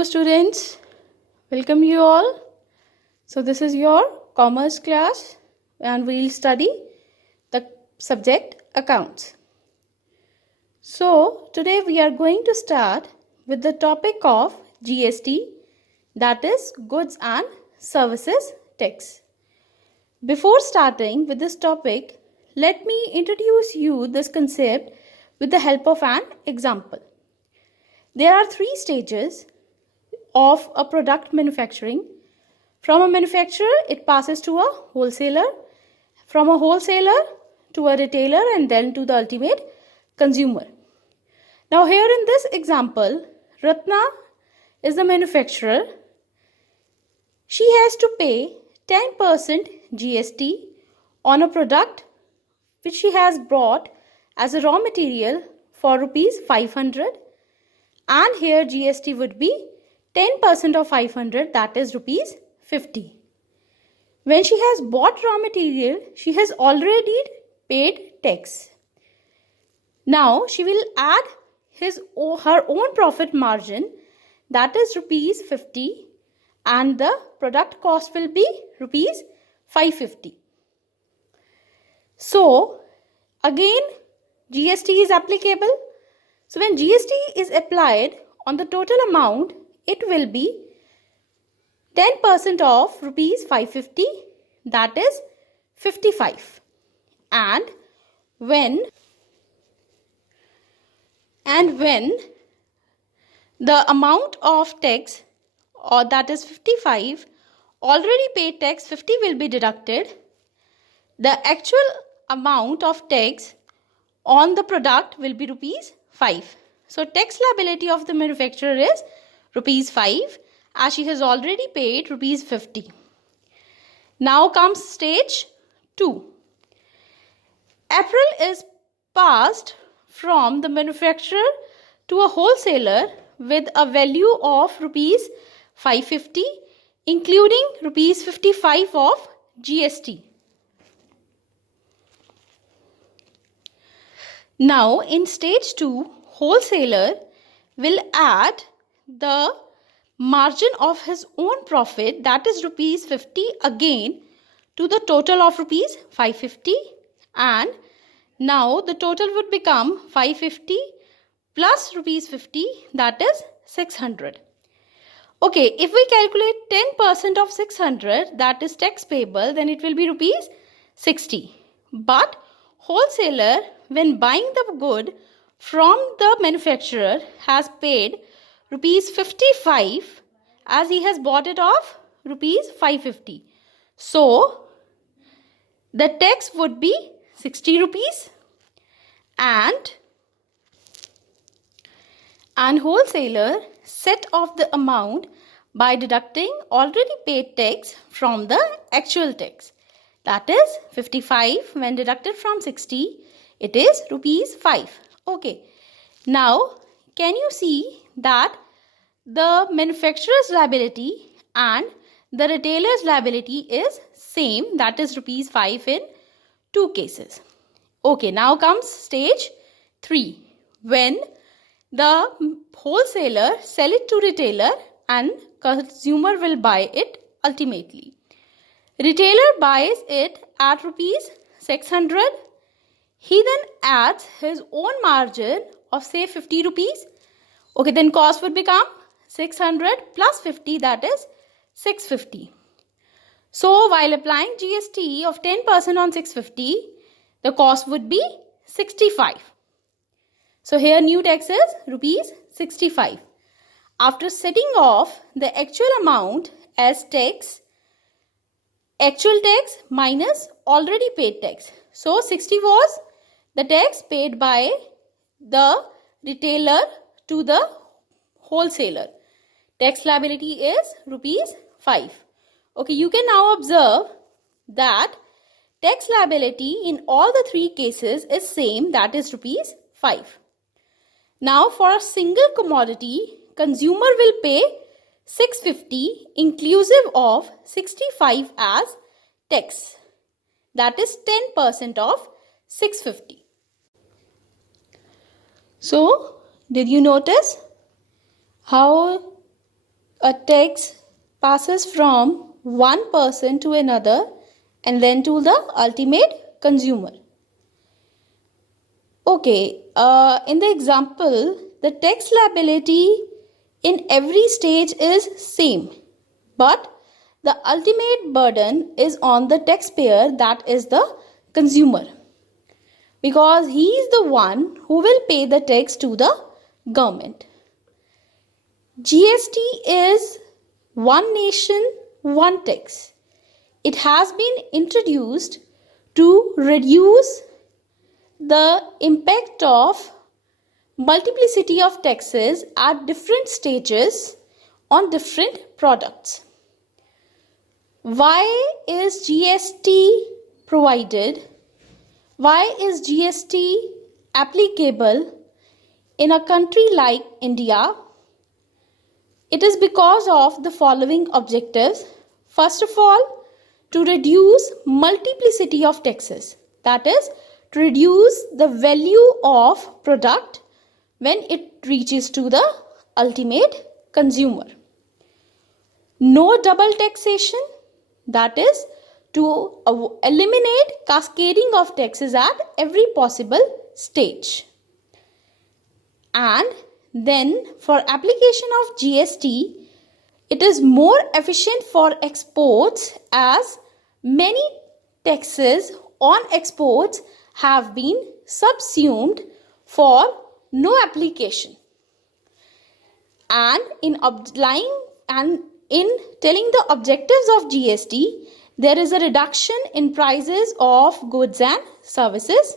Hello students, welcome you all. So this is your commerce class and we'll study the subject accounts. So today we are going to start with the topic of GST, that is goods and services tax. Before starting with this topic, let me introduce you this concept with the help of an example. There are three stages of a product manufacturing. From a manufacturer, it passes to a wholesaler, from a wholesaler to a retailer, and then to the ultimate consumer. Now here in this example, Ratna is the manufacturer. She has to pay 10% GST on a product which she has brought as a raw material for rupees 500, and here GST would be 10% of 500, that is rupees 50. When she has bought raw material, she has already paid tax. Now she will add her own profit margin, that is rupees 50, and the product cost will be rupees 550. So again GST is applicable. So when GST is applied on the total amount, it will be 10% of rupees 550, that is 55. And when the amount of tax, or that is 55, already paid tax 50 will be deducted, the actual amount of tax on the product will be rupees 5. So tax liability of the manufacturer is rupees 5, as she has already paid rupees 50. Now comes stage 2. April is passed from the manufacturer to a wholesaler with a value of rupees 550, including rupees 55 of GST. Now in stage 2, wholesaler will add the margin of his own profit, that is rupees 50, again to the total of rupees 550, and now the total would become 550 plus rupees 50, that is 600. Okay, if we calculate 10% of 600, that is tax payable, then it will be rupees 60. But wholesaler, when buying the good from the manufacturer, has paid rupees 55, as he has bought it off rupees 550. So the tax would be 60 rupees, and wholesaler set off the amount by deducting already paid tax from the actual tax. That is 55 when deducted from 60, it is rupees 5. Okay. Now can you see that the manufacturer's liability and the retailer's liability is same, that is rupees 5 in two cases. Okay, now comes stage 3, when the wholesaler sell it to retailer and consumer will buy it ultimately. Retailer buys it at rupees 600. He then adds his own margin of say 50 rupees. Okay, then cost would become 600 plus 50, that is 650. So while applying GST of 10% on 650, the cost would be 65. So here new tax is rupees 65. After setting off the actual amount as tax, actual tax minus already paid tax. So 60 was the tax paid by the retailer to the wholesaler. Tax liability is rupees 5. Okay, you can now observe that tax liability in all the three cases is same, that is rupees 5. Now for a single commodity, consumer will pay 650 inclusive of 65 as tax, that is 10% of 650. So did you notice how a tax passes from one person to another and then to the ultimate consumer. Okay, in the example, the tax liability in every stage is same, but the ultimate burden is on the taxpayer, that is the consumer, because he is the one who will pay the tax to the government. GST is one nation, one tax. It has been introduced to reduce the impact of multiplicity of taxes at different stages on different products. Why is GST provided? Why is GST applicable in a country like India? It is because of the following objectives. First of all, to reduce multiplicity of taxes. That is, to reduce the value of product when it reaches to the ultimate consumer. No double taxation. That is, to eliminate cascading of taxes at every possible stage. And then for application of GST, it is more efficient for exports as many taxes on exports have been subsumed for no application. And in telling the objectives of GST, there is a reduction in prices of goods and services.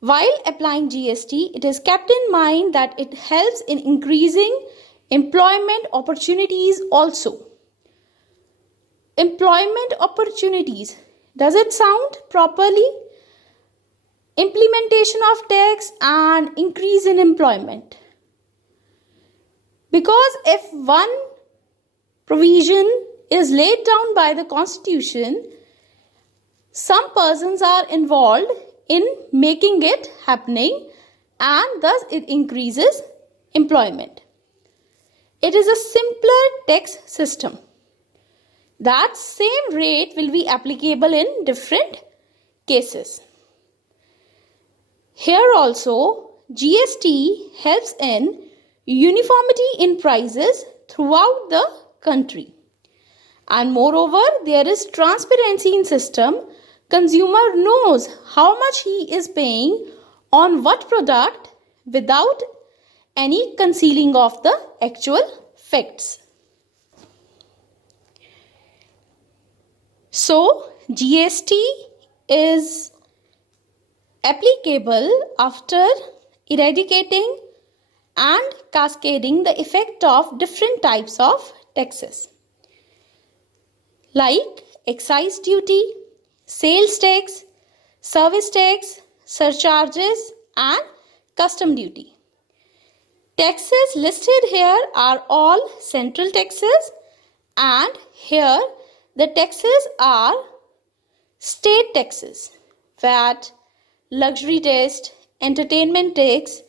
While applying GST, it is kept in mind that it helps in increasing employment opportunities also. Employment opportunities. Does it sound properly? Implementation of tax and increase in employment. Because if one provision is laid down by the Constitution, some persons are involved in making it happening, and thus it increases employment. It is a simpler tax system. That same rate will be applicable in different cases. Here also, GST helps in uniformity in prices throughout the country. And moreover, there is transparency in system. Consumer knows how much he is paying on what product without any concealing of the actual facts. So, GST is applicable after eradicating and cascading the effect of different types of taxes like excise duty, sales tax, service tax, surcharges and custom duty. Taxes listed here are all central taxes, and here the taxes are state taxes: VAT, luxury tax, entertainment tax,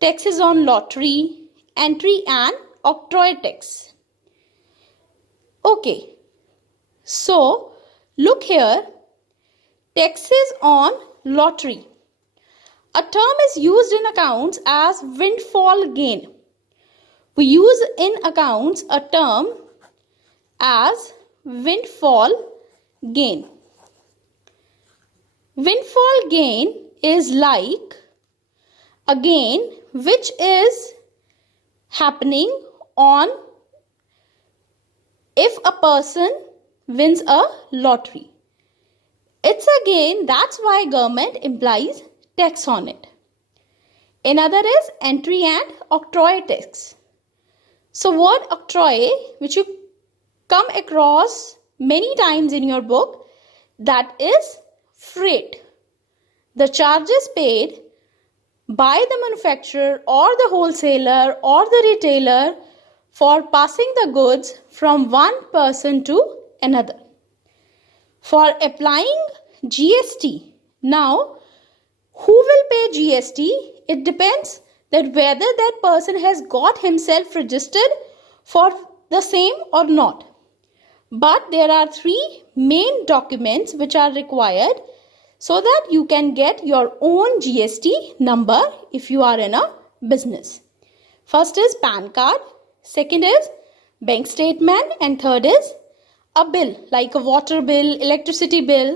taxes on lottery, entry and octroi tax. Okay, so look here, taxes on lottery. A term is used in accounts as windfall gain. We use in accounts a term as windfall gain. Windfall gain is like a gain which is happening on if a person wins a lottery. It's a gain, that's why government implies tax on it. Another is entry and octroi tax. So word octroi, which you come across many times in your book, that is freight. The charges paid by the manufacturer or the wholesaler or the retailer for passing the goods from one person to another. For applying GST, now who will pay GST? It depends that whether that person has got himself registered for the same or not. But there are 3 main documents which are required so that you can get your own GST number if you are in a business. First is PAN card, second is bank statement, and third is a bill like a water bill, electricity bill.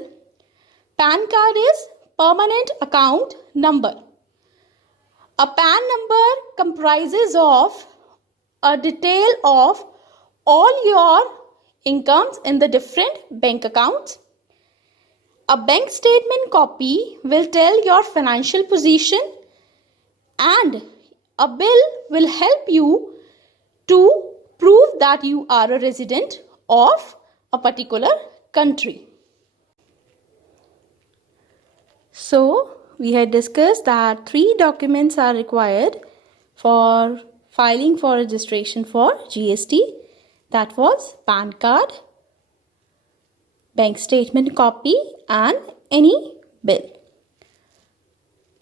PAN card is permanent account number. A PAN number comprises of a detail of all your incomes in the different bank accounts. A bank statement copy will tell your financial position, and a bill will help you to prove that you are a resident of a particular country. So, we had discussed that 3 documents are required for filing for registration for GST. That was PAN card, bank statement copy, and any bill.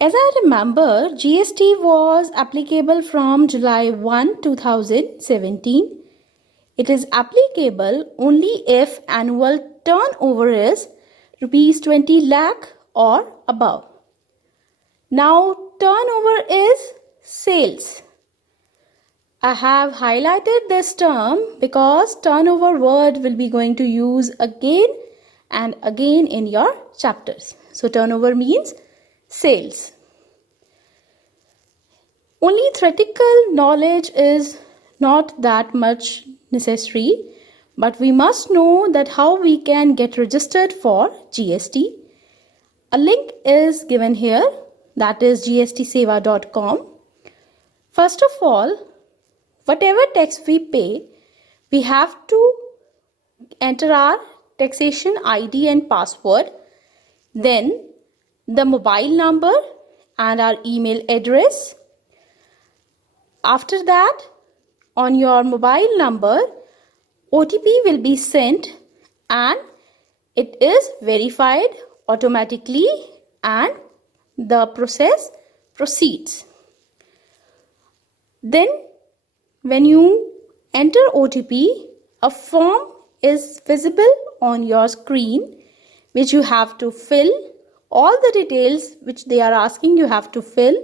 As I remember, GST was applicable from July 1, 2017. It is applicable only if annual turnover is rupees 20 lakh or above. Now, turnover is sales. I have highlighted this term because turnover word will be going to use again and again in your chapters. So, turnover means sales. Only theoretical knowledge is not that much necessary, but we must know that how we can get registered for GST. A link is given here, that is gstseva.com. First of all, whatever tax we pay, we have to enter our taxation ID and password, then the mobile number and our email address. After that, on your mobile number, OTP will be sent and it is verified automatically and the process proceeds. Then when you enter OTP, a form is visible on your screen which you have to fill. All the details which they are asking you have to fill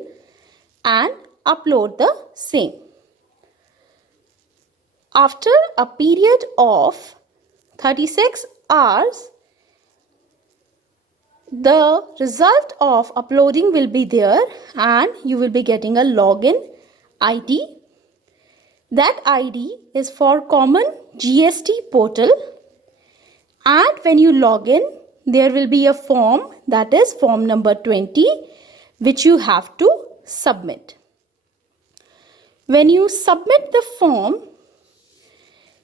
and upload the same. After a period of 36 hours, the result of uploading will be there and you will be getting a login ID. That ID is for common GST portal, and when you log in, there will be a form, that is form number 20, which you have to submit. When you submit the form,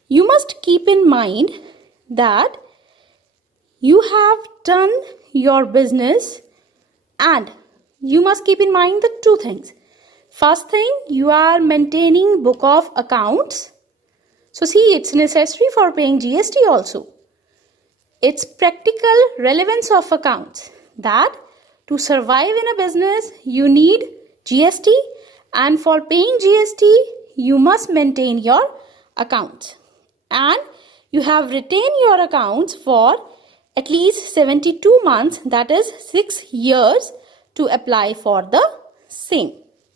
you must keep in mind that you have done your business, and you must keep in mind the 2 things. First thing, you are maintaining book of accounts. So see, it's necessary for paying GST also. It's practical relevance of accounts that to survive in a business, you need GST, and for paying GST, you must maintain your accounts. And you have retained your accounts for at least 72 months, that is 6 years, to apply for the same.